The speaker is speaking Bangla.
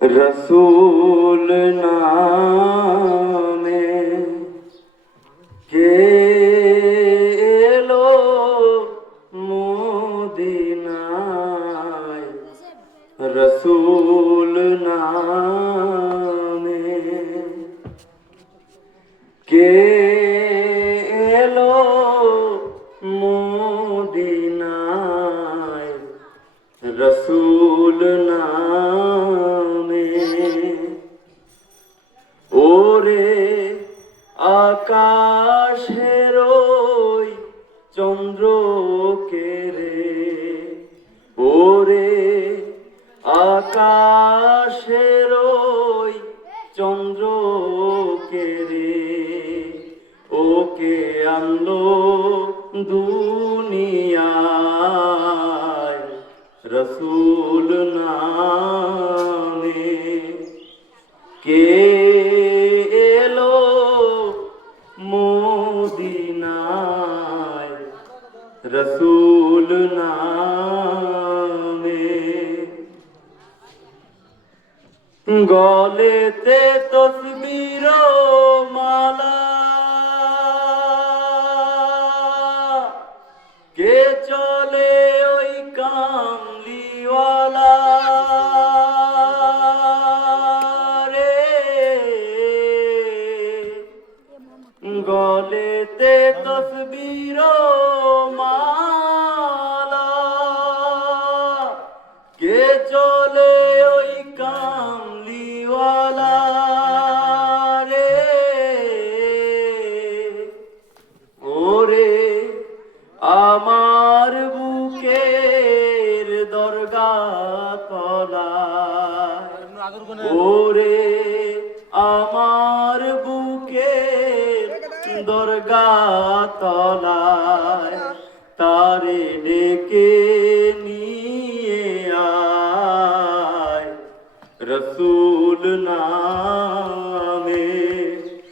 रसूल नामे के एलो मदीनाয় रसूल नामे के एलो मदीनाয় रसूल नामे ওরে আকাশের ওই চন্দ্রকে রে ওরে আকাশের ওই চন্দ্রকে রে ওকে আনলো দুনিয়ায় রসুল নামে কে এলো মদিনায় রসুল নামে গলেতে তসবির মালা কে চলে ওই কামলিওয়ালা গলেতে তসবির মালা কে চলে ওই কামলিওয়ালা রে ওরে আমার বুকের দরগা তলায় ওরে আমার বুকের দরগা তলায় তারে ডেকে নিয়ে আয় রসুল নাম